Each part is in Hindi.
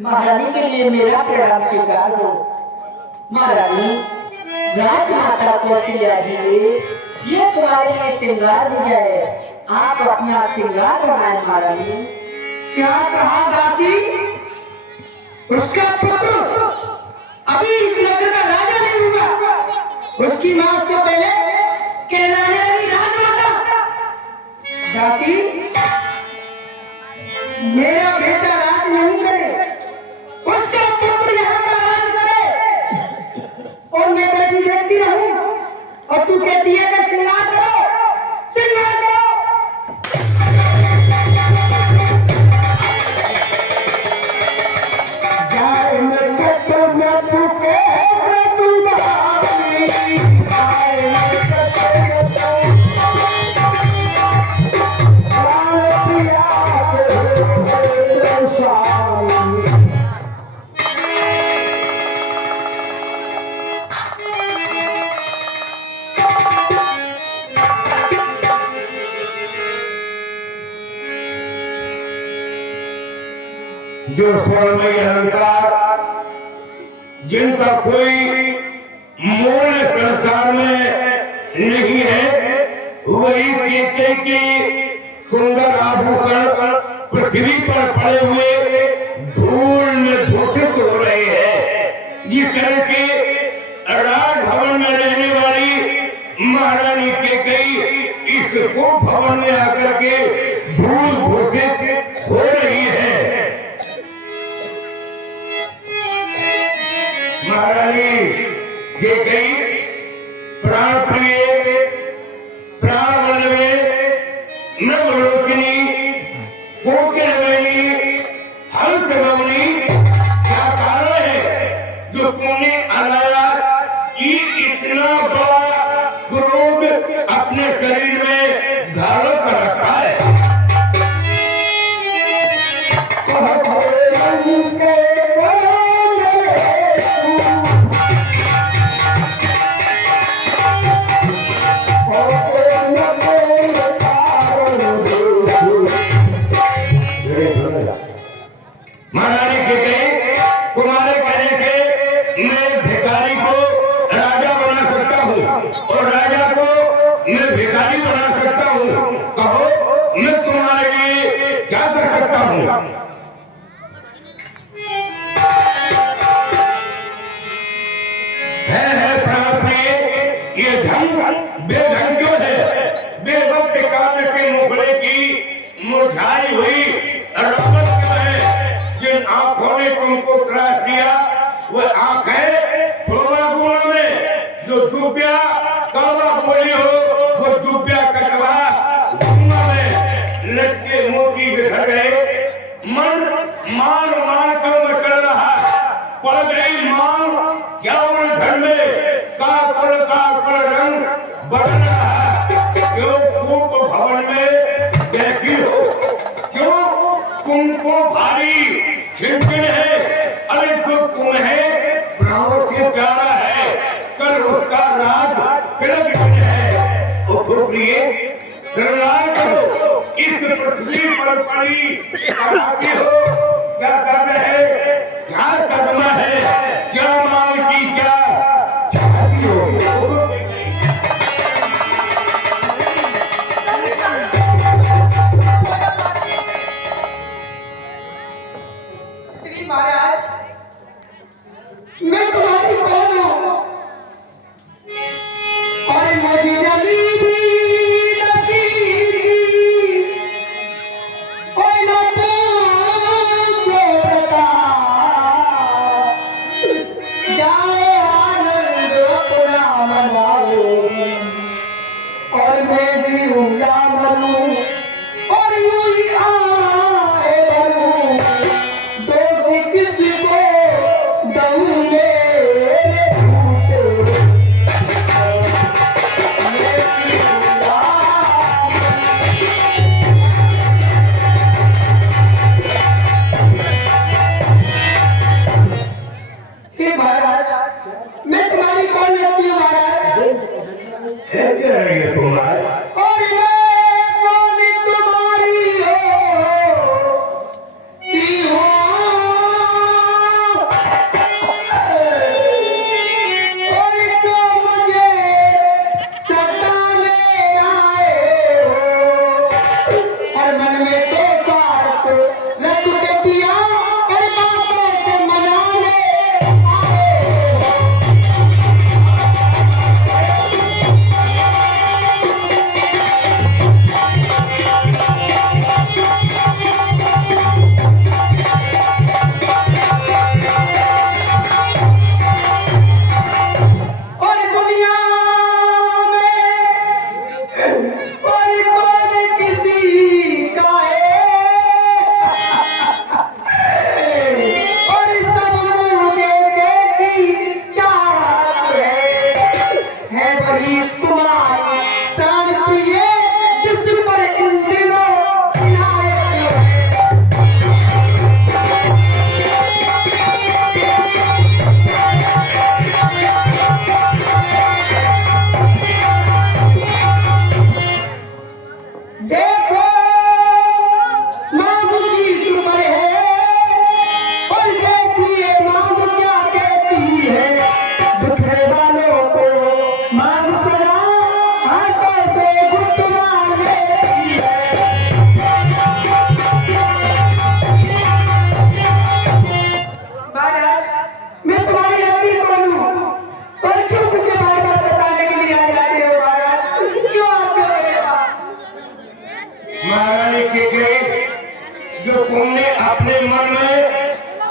महारानी के लिए मेरा प्रणाम स्वीकार हो। महारानी, राजमाता कौशल्या जी ने ये तुम्हारे लिए श्रृंगार दिया है, आप अपना श्रृंगार बनाए महारानी। क्या कहा दासी? उसका पुत्र अभी इस नगर का राजा नहीं हुआ, उसकी मौत से पहले कहलाने लगी राजमाता। दासी, मेरा बेटा राज नहीं करे, उसका पुत्र यहाँ का राज करे और मैं बैठी देखती रहूं और तू कहती है कि श्रृंगार करो, श्रृंगार करो। जो स्वर्णमय अहंकार, जिनका कोई मूल्य संसार में नहीं है, वही केके के सुंदर आभूषण पृथ्वी पर पड़े हुए धूल में दूषित हो रहे हैं। जिस तरह से राजभवन में रहने वाली महारानी केकई इस गोप भवन में आकर के धूल दूषित हो रही है। महारानी केकई प्राण प्रिय, प्राण वल्लभे, नवलोकिनी, कोकिलवेणी, हंस गौरी, क्या कारण है जो तुमने अनायास इतना बड़ा क्रोध अपने शरीर में धारण कर रखा है? महारानी केकई, तुम्हारे कहने से मैं भिखारी को राजा बना सकता हूँ और राजा को मैं भिखारी बना सकता हूँ। कहो, मैं तुम्हारे लिए क्या कर सकता हूँ? है प्राण प्रिय, ये धन बेधन क्यों है? बेवक्त काव्य से मुखड़े की मुरझाई हुई रंगत क्यों है? जिन आंखों ने तुमको त्रास दिया वो आंख है फोड़ा गुना में, जो दुबिया कड़वा बोली हो वो दुबिया कटवा गुना में लटके मोती बिखर गए। मन मान मान कर मचल रहा, पड़ गई मान क्या उलझन में, का रंग बदल रहा। क्यों कूप भवन में बैठी हो? क्यों तुमको भारी चिंतन है? अरे जो तुम्हें प्राणों से प्यारा है, कल उसका राज तिलक है। तो प्रिय, श्रृंगार करो, इस पृथ्वी पर पड़ी आती हो, क्या दर्द है, क्या सदमा है, क्या मांग की, क्या चाहती हो? श्री महाराज, मैं तुम्हारी कौन हूँ और मुझे जली भी नसीब भी कोई न पूछे बता, जाए आनंद अपना मनाओ और मैं भी हूँ या मनूं और यूं ही आए बनूं, दोषी किसको दम में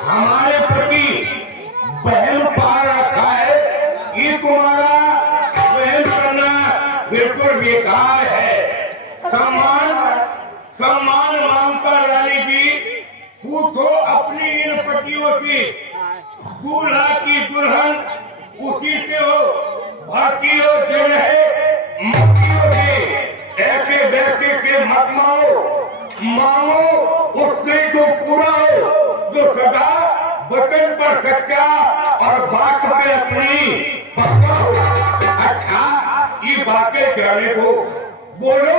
हमारे प्रति वहम पार रखा है, ये तुम्हारा वहम करना बिल्कुल बेकार है। सम्मान मांगकर रानी जी पूछो अपनी इन पतियों से, दूल्हा की दुल्हन उसी से हो, भर्ती हो जिन है मक्खियों से, ऐसे वैसे से मत मांगो उससे जो पूरा हो, जो सदा वचन पर सच्चा और बात पे अपनी पक्का हो। अच्छा ये बातें जाने को बोलो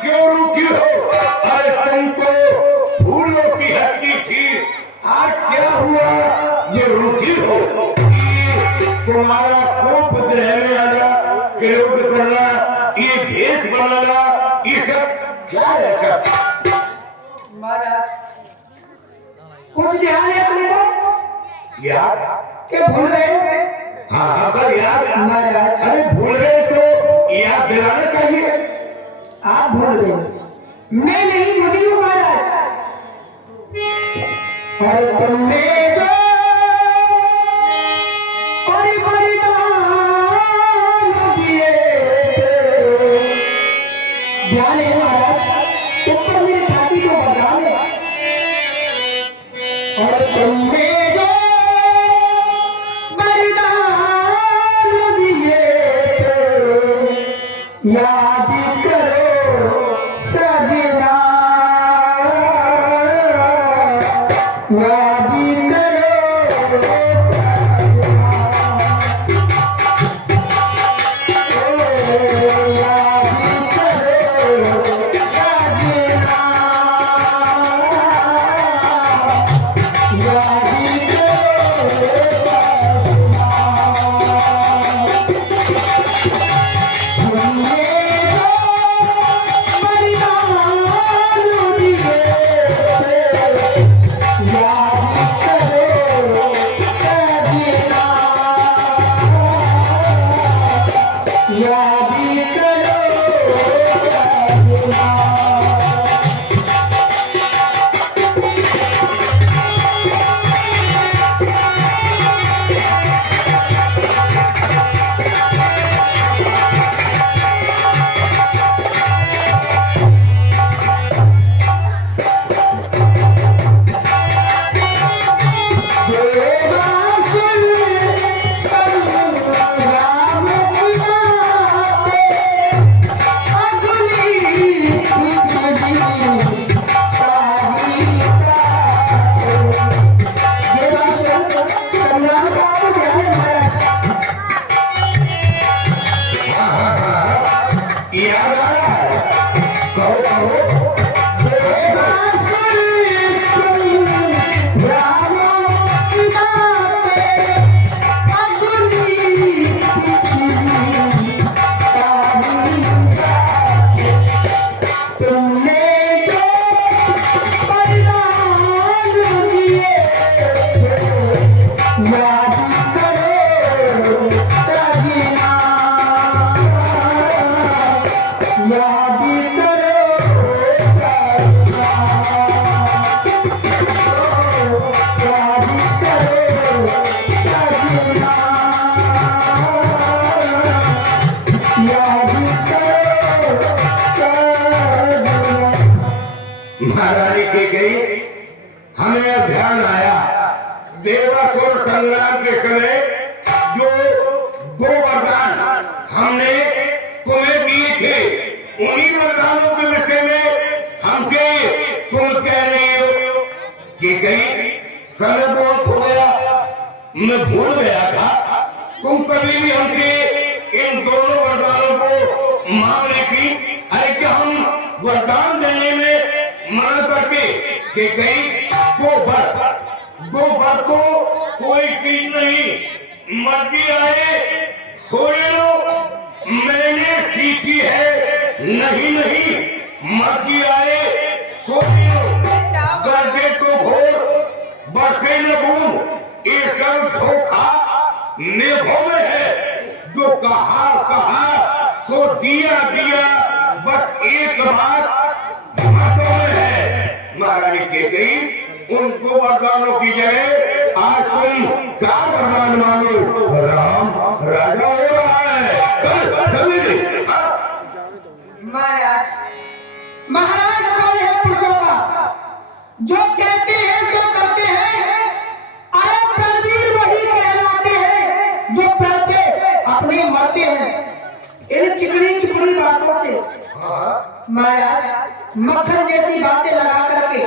क्यों रुकी हो? अरे तुम तो फूलों सी हंसी थी, आज क्या हुआ ये रुकी हो? तुम्हारा कोप रहने आना, प्रयोग करना, ये भेष बनाना, ये सब क्या है सब? महाराज कुछ ध्यान है अपने को? यार क्या भूल रहे? हाँ पर यार महाराज अरे भूल गए तो याद दिलाना चाहिए। आप भूल गए, मैं नहीं भूली हूँ महाराज। और तुमने जो बलिदान दिए ध्यान है महाराज, तुम पर मेरी छाती को बलिदान है। और तुमने जो बलिदान दिए थे याद करो सजना, याद करो सजना, याद करो सजना, याद करो सजना। तुमने जो बलिदान दिए थे याद करो सजना, याद करो सजना। याद आ रहा है, कहो याद करो सजना, याद करो सजना, याद करो सजना। महारानी के गई हमें अब ध्यान आया, देवासुर संग्राम के समय जो दो वरदान हमने तुम्हें दिए थे, उन्हीं वरदानों के विषय में हमसे तुम कह रही हो कि कहीं समय बहुत हो गया, मैं भूल गया था। तुम कभी भी हमसे इन दोनों वरदानों को मांग रही थी। अरे क्या हम वरदान देने में मना करते कि कहीं दो बार तो कोई चीज नहीं, मर्जी आए सोए लो, मैंने सीखी है नहीं मर्जी आए सोए लो, गर्दे तो घोर बरसे न बूंद, ये सब धोखा मेघों में है। जो कहा सो दिया बस एक बात हाथों में है। महारानी के गई उन 2 वरदानों की जगह आज तुम 4 वरदान मांगो। राम राजा हो रहा है कल सवेरे। महाराज महाराज हमारे हैं पुरुषों का, जो कहते हैं सो करते हैं। अरे प्रवीर वही कहलाते हैं जो पढ़ते अपने मरते हैं। इन चिकनी चिकनी बातों से महाराज मक्खन जैसी बातें लगा करके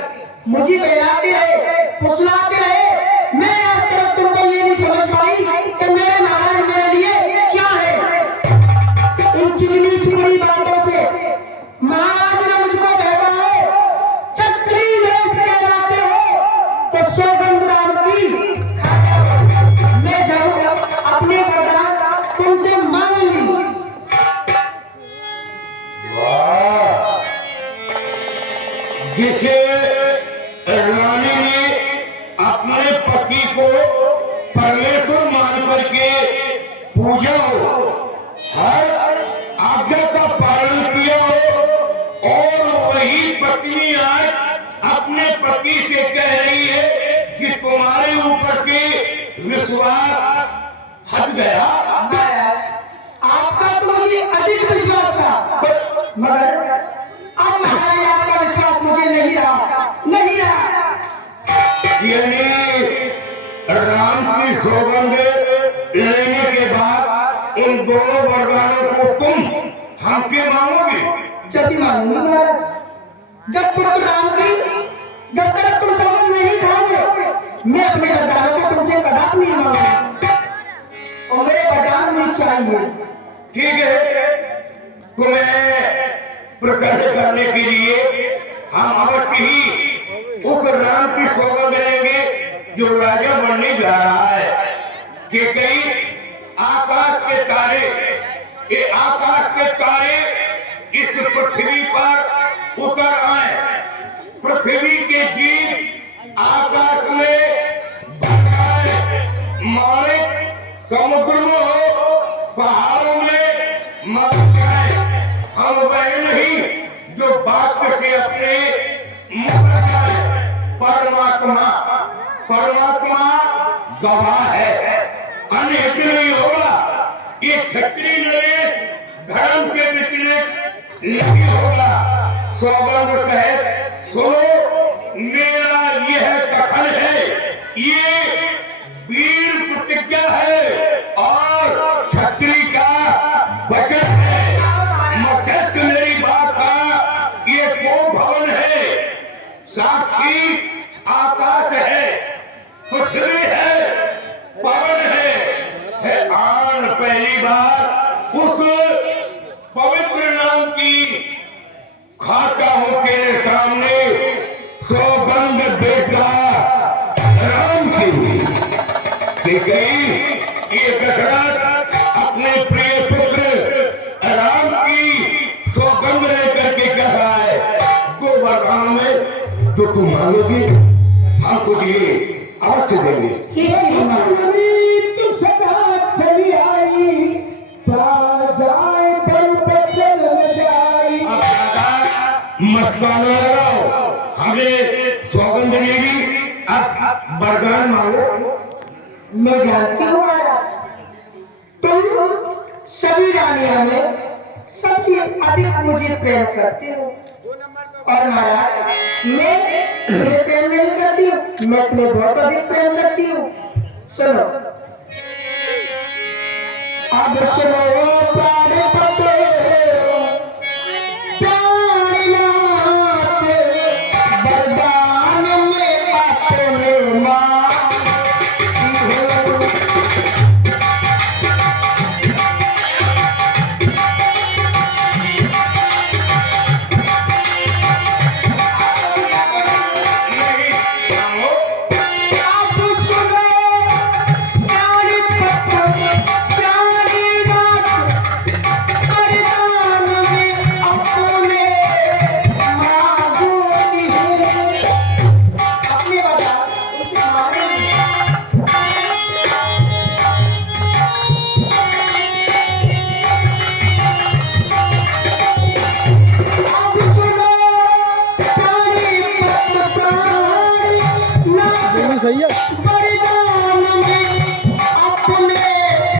मुझे बहलाते रहे, फुसलाते रहे। मैं आज तक तुमको ये नहीं समझ पाई कि मेरे महाराज मेरे लिए क्या है। इन चिकनी चिकनी बातों से महाराज ने मुझको कहता है छत्री वेश कहलाते हो तो सौगंध राम की मैं जब अपने वरदान तुमसे मांग ली। जिसे रानी ने अपने पति को परमेश्वर मान करके पूजा हो, हर आज्ञा का पालन किया हो, और वही पत्नी आज अपने पति से कह रही है कि तुम्हारे ऊपर से विश्वास हट गया। महाराज आपका तो मुझे अधिक विश्वास था, मगर अब महाराज आपका विश्वास मुझे नहीं रहा, नहीं रहा। यानी राम की सौगंध लेने के बाद इन दोनों वरदानों को तुम हमसे मांगोगे? जल्दी मांगूंगी महाराज। जब पुत्र राम की जब तक तुम सौगंध नहीं खाओगे मैं अपने वरदानों को तुमसे कदापि नहीं मांगूंगा, और मेरे वरदान नहीं चाहिए। ठीक है, तुम्हें प्रकट करने के लिए हम अवश्य ही उस राम की सौगंध लेंगे जो राजा बनने जा रहा है। कि कई आकाश के तारे, ये आकाश के तारे इस पृथ्वी पर उतर आए, पृथ्वी के जीव आकाश में भटकाए, मारे समुद्र में हो, पहाड़ों में मर जाए। हम वह नहीं जो वाक्य से अपने मुख जाए। परमात्मा परमात्मा गवाह है, अनेक नहीं होगा। ये क्षत्रिय नरेश धर्म से विचलित नहीं होगा। सौगंध सहित सुनो, मेरा यह कथन है, ये वीर प्रतिज्ञा है और क्षत्रिय का वचन है। मध्यस्थ मेरी बात का ये को भवन है, साक्षी आकाश है, पृथ्वी है, पवन है आन पहली बार उस पवित्र नाम की खाता हूं तेरे सामने सौगंध देता राम की गई। ये दशरथ अपने प्रिय पुत्र राम की सौगंध लेकर के कह रहा है, 2 वरदानों में जो तुम मांगोगे हम तुझे अवश्य देंगे। तुम सदा चली आई जाए पर चल न जाई। मस्ताना लगाओ, हमें सौगंध देगी, अब वरदान मांगो। मैं जानती हूँ महाराज, तुम सभी रानियों में सबसे अधिक मुझे प्रेम करते हो, और महाराज मैं तुम्हें प्रेम नहीं करती हूँ, मैं तुम्हें बहुत अधिक प्रेम करती हूँ। सुनो अब सुनो